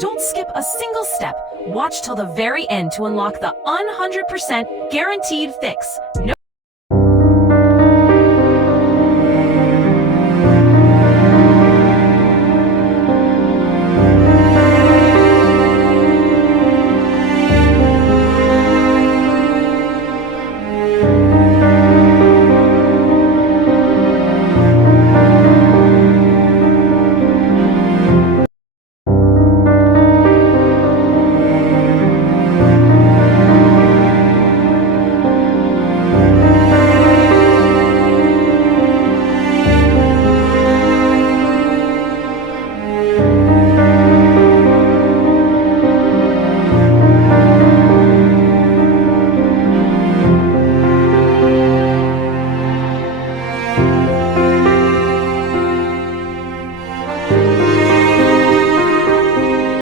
Don't skip a single step. Watch till the very end to unlock the 100% guaranteed fix. No